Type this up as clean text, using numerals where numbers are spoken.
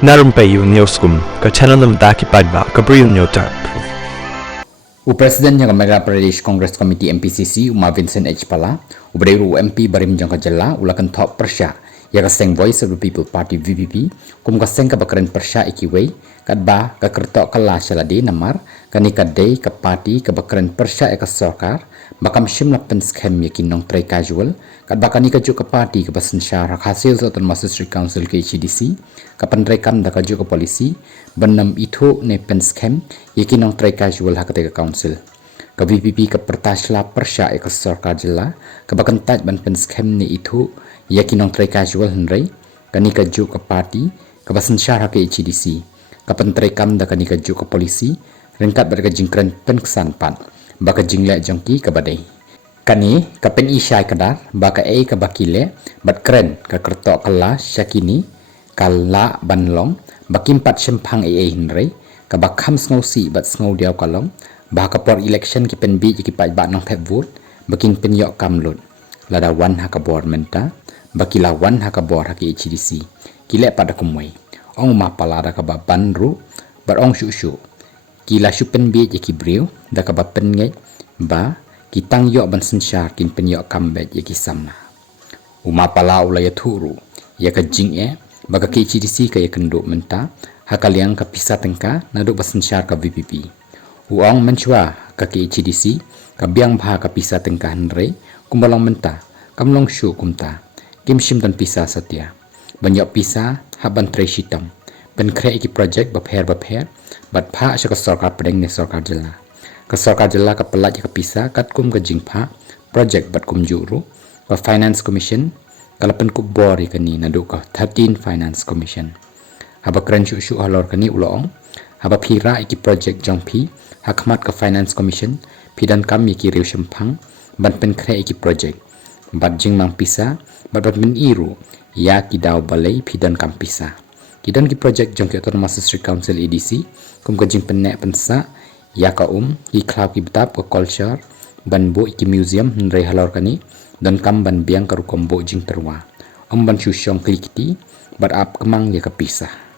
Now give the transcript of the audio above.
Narumpayu Newskum, ka channel nam daki padba, ka Brill Newtarp. Presiden yang Madhya Pradesh Congress Committee MPCC Uma Vincent H. Pala, Ubreru MP Barim Jangka Jalla, ulakan top persya, ya kaseng Voice of the People Party VPP, kum kaseng kabakaran persya ikiway, kadba kakertok kala syaladi namar, kani kadai ke party kabakaran persya eka sorkar, bakam shimla penskem yakin nong tray casual, kadba kani kaju ke party kebasan syar hasil sotan Masistry Council ke HDC, kapan rekam da kaju ke polisi, benam itu ne penskem yakin nong tray casual hakatega council. Ke VPP ke pertasla persya eka sorkar jela, kebakan taj ban penskem ne itu yakin nong tray casual henry, kani kaju ke party kebasan syar ke HDC, kapan rekam da kani kaju ke polisi, rengkat berkajingkran penkesan pan. Baka jinglek jongki ke badai. Kani kapen isyai kadar baka ke bakile bat keren ke kertok kala syakini kala banlong bakimpat syempang hinrei ke bakham sngosi bat sngo diaw kalong baka por election ki pen bi ki pat bat nong pet vote bakin pen yok kamlut lada wan haka bor menta bakila wan haka bor haki HDC kile pada kumwai ong mapala da ka ban ru bat ong shu kila syupen bi ki briu da ka pen ngai ba kitang yok ban sensyar kin pen yok kambet ki samna uma pala ulaya thuru ya ka jing baga ki HDC ka ya kenduk menta hakaliang ka pisa tengka naduk basensyar ka VPP uang menchua ka ki HDC ka biang bha ka pisa tengka henre kumbalong menta kamlong shu kumta kim shim dan pisa satya banyak pisa haban treshitam pen kre ki project bapher bat pha syaka sarkar pedeng ne sarkar jela ke sarkar jela ke pelat ke pisa kat kum ke jingpha project bat kum juru ke finance commission kalau pen ku bori kani nadu ke 13 finance commission haba kran syu halor kani ulong haba phira iki project jongpi hakmat ke finance commission pidan kam iki riu shempang ban pen kre iki project bat jing mang pisa bat men iru ya ki daw balai pidan kam pisa kidan ki project jong ki Masistry Council EDC kum ka jing penek pensa ya ka ki club ki betap ke culture ban bo ki museum nrei halor kani dan kam ban biang ka rukom bo jing terwa ban syusyong klikiti bat ap kemang ya ka pisah